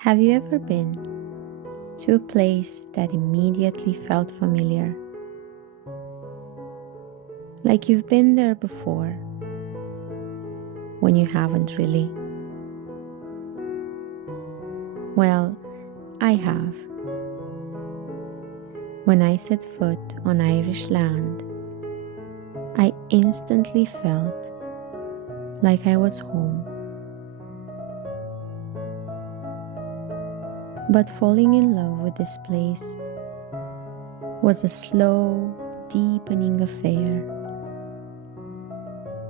Have you ever been to a place that immediately felt familiar? Like you've been there before, when you haven't really? Well, I have. When I set foot on Irish land, I instantly felt like I was home. But falling in love with this place was a slow, deepening affair,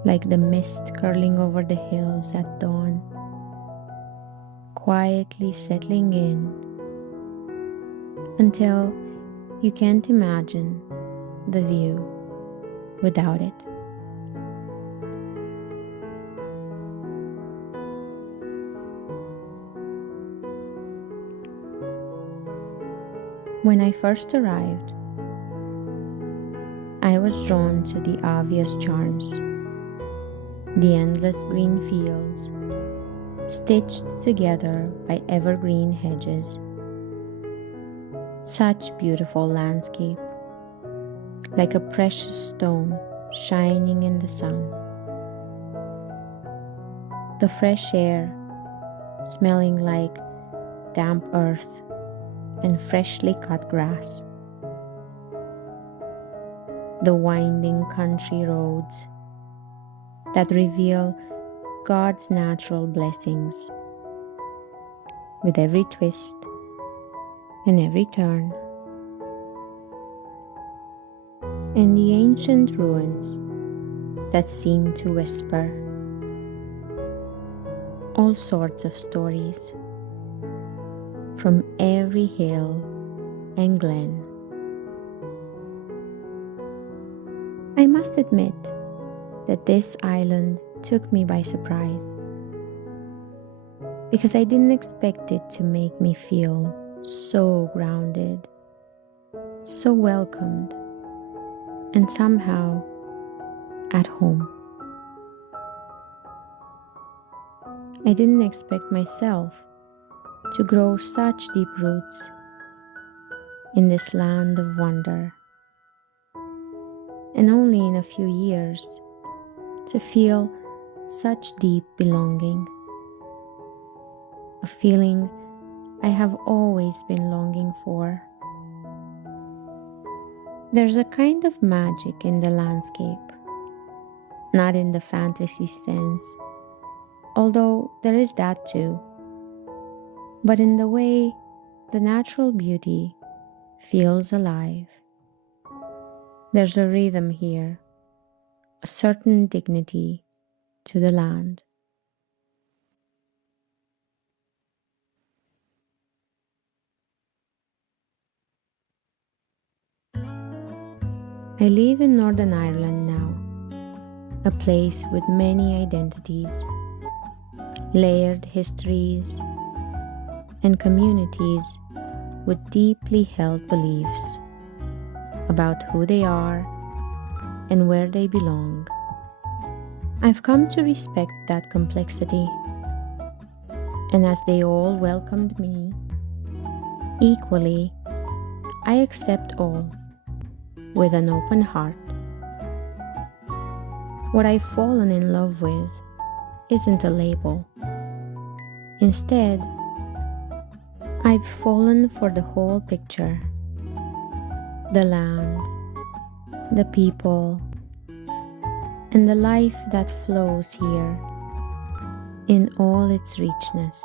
like the mist curling over the hills at dawn, quietly settling in until you can't imagine the view without it. When I first arrived, I was drawn to the obvious charms, the endless green fields, stitched together by evergreen hedges. Such beautiful landscape, like a precious stone shining in the sun. The fresh air, smelling like damp earth and freshly cut grass. The winding country roads that reveal God's natural blessings with every twist and every turn. And the ancient ruins that seem to whisper all sorts of stories from every hill and glen. I must admit that this island took me by surprise, because I didn't expect it to make me feel so grounded, so welcomed, and somehow at home. I didn't expect myself to grow such deep roots in this land of wonder, and only in a few years to feel such deep belonging, a feeling I have always been longing for. There's a kind of magic in the landscape, not in the fantasy sense, although there is that too, but in the way the natural beauty feels alive. There's a rhythm here, a certain dignity to the land. I live in Northern Ireland now, a place with many identities, layered histories, and communities with deeply held beliefs about who they are and where they belong. I've come to respect that complexity, and as they all welcomed me equally, I accept all with an open heart. What I've fallen in love with isn't a label. Instead, I've fallen for the whole picture. The land, the people, and the life that flows here in all its richness.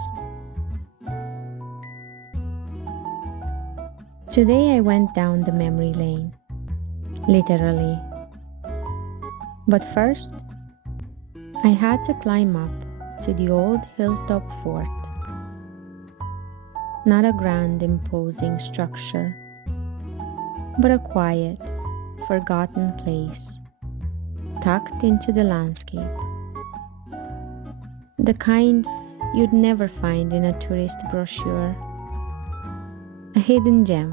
Today I went down the memory lane, literally. But first, I had to climb up to the old hilltop fort. Not a grand, imposing structure, but a quiet, forgotten place tucked into the landscape. The kind you'd never find in a tourist brochure. A hidden gem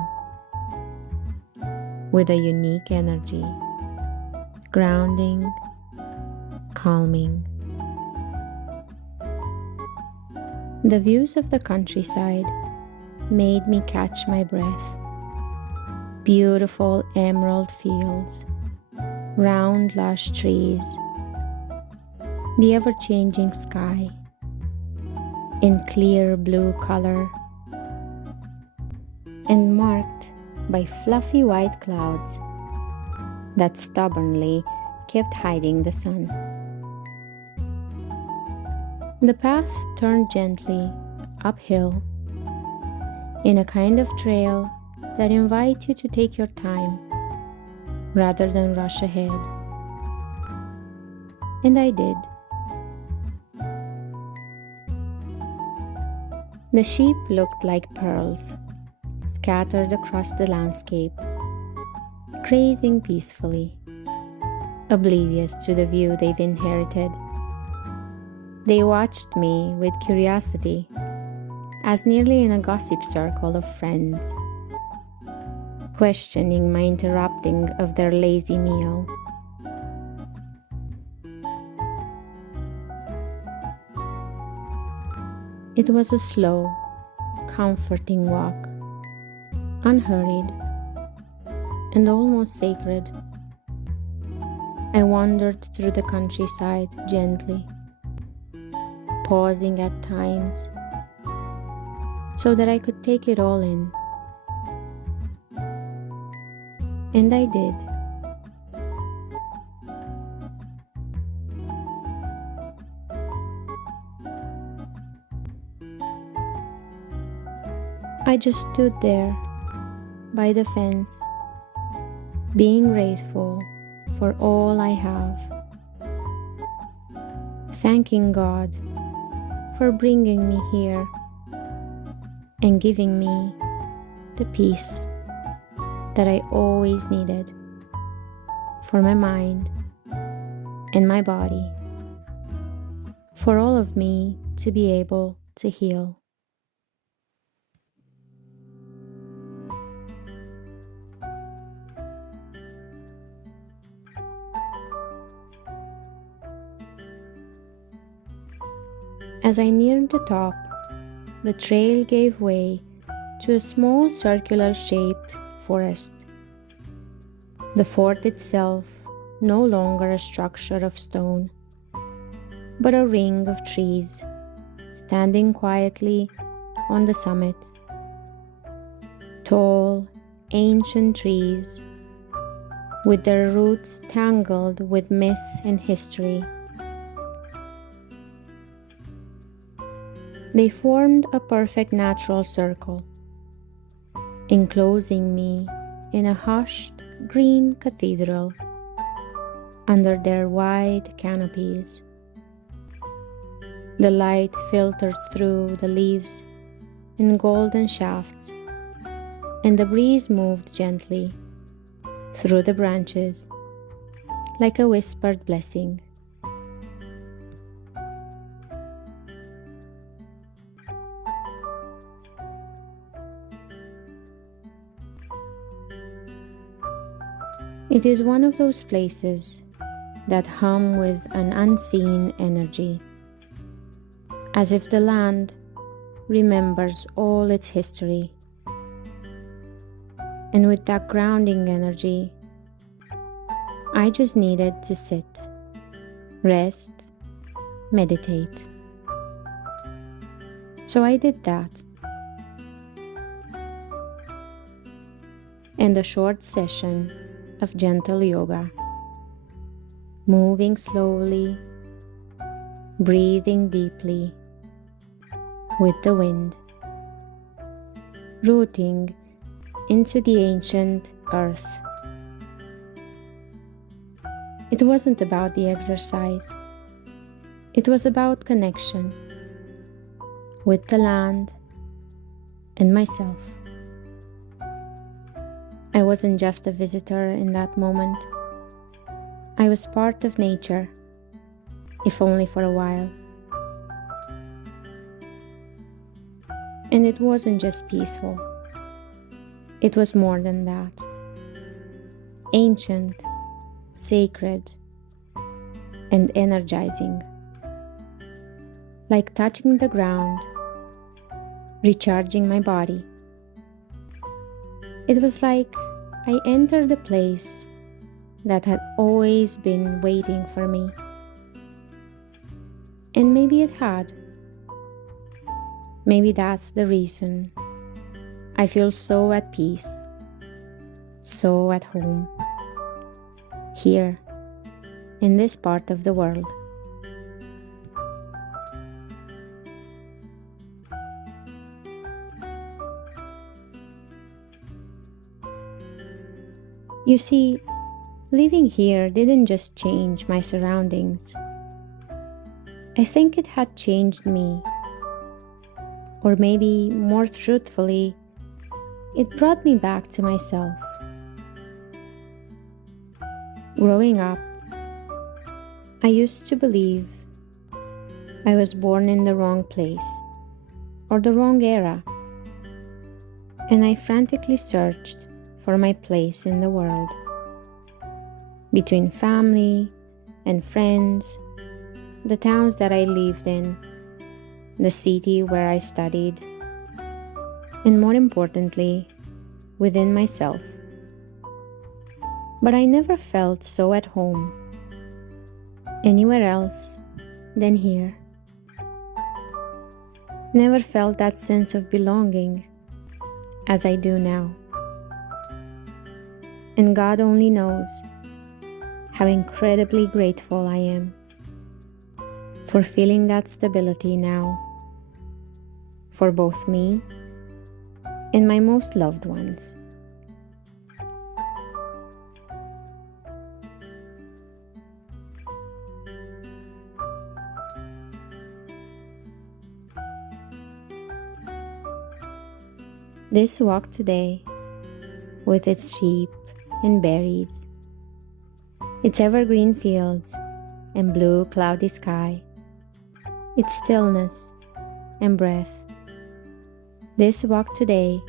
with a unique energy, grounding, calming. The views of the countryside made me catch my breath. Beautiful emerald fields, round lush trees, the ever-changing sky in clear blue color, and marked by fluffy white clouds that stubbornly kept hiding the sun. The path turned gently uphill in a kind of trail that invites you to take your time rather than rush ahead. And I did. The sheep looked like pearls scattered across the landscape, grazing peacefully, oblivious to the view they've inherited. They watched me with curiosity, as nearly in a gossip circle of friends, questioning my interrupting of their lazy meal. It was a slow, comforting walk, unhurried and almost sacred. I wandered through the countryside gently, pausing at times so that I could take it all in. And I did. I just stood there by the fence, being grateful for all I have, thanking God for bringing me here and giving me the peace that I always needed for my mind and my body, for all of me to be able to heal. As I neared the top, the trail gave way to a small circular-shaped forest. The fort itself no longer a structure of stone, but a ring of trees standing quietly on the summit. Tall, ancient trees with their roots tangled with myth and history. They formed a perfect natural circle, enclosing me in a hushed green cathedral under their wide canopies. The light filtered through the leaves in golden shafts, and the breeze moved gently through the branches like a whispered blessing. It is one of those places that hum with an unseen energy, as if the land remembers all its history. And with that grounding energy, I just needed to sit, rest, meditate. So I did that. And a short session of gentle yoga, moving slowly, breathing deeply with the wind, rooting into the ancient earth. It wasn't about the exercise. It was about connection with the land and myself. I wasn't just a visitor in that moment. I was part of nature, if only for a while. And it wasn't just peaceful. It was more than that. Ancient, sacred, and energizing. Like touching the ground recharging my body. It was like I entered a place that had always been waiting for me. And maybe it had. Maybe that's the reason I feel so at peace, so at home, here, in this part of the world. You see, living here didn't just change my surroundings. I think it had changed me. Or maybe, more truthfully, it brought me back to myself. Growing up, I used to believe I was born in the wrong place or the wrong era, and I frantically searched for my place in the world. Between family and friends, the towns that I lived in, the city where I studied, and more importantly, within myself. But I never felt so at home anywhere else than here. Never felt that sense of belonging as I do now. And God only knows how incredibly grateful I am for feeling that stability now, for both me and my most loved ones. This walk today, with its sheep and berries, its evergreen fields and blue cloudy sky, its stillness and breath. This walk today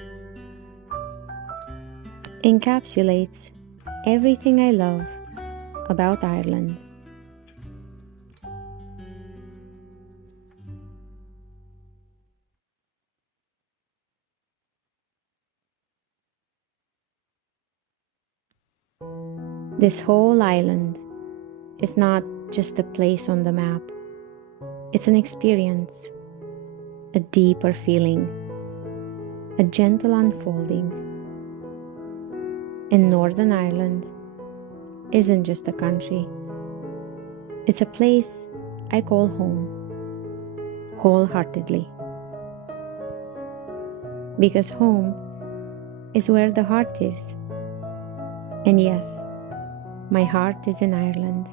encapsulates everything I love about Ireland. This whole island is not just a place on the map. It's an experience, a deeper feeling, a gentle unfolding. And Northern Ireland isn't just a country. It's a place I call home, wholeheartedly. Because home is where the heart is. And yes, my heart is in Ireland.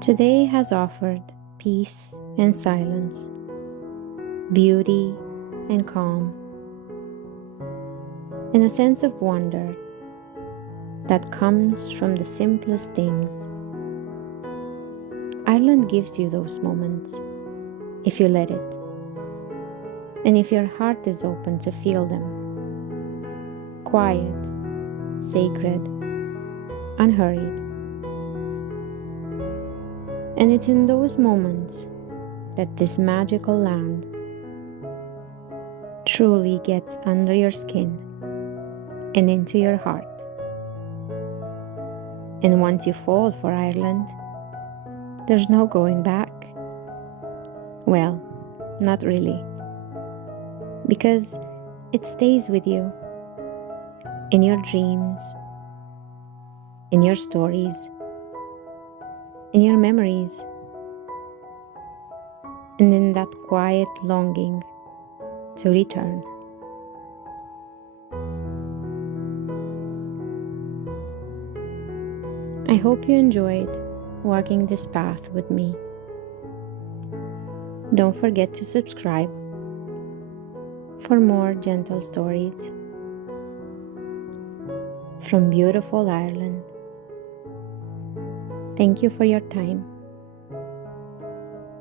Today has offered peace and silence, beauty and calm, and a sense of wonder that comes from the simplest things. Ireland gives you those moments, if you let it, and if your heart is open to feel them. Quiet, sacred, unhurried. And it's in those moments that this magical land truly gets under your skin and into your heart. And once you fall for Ireland, there's no going back. Well, not really. Because it stays with you. In your dreams, in your stories, in your memories, and in that quiet longing to return. I hope you enjoyed walking this path with me. Don't forget to subscribe for more gentle stories from beautiful Ireland. Thank you for your time,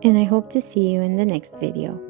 and I hope to see you in the next video.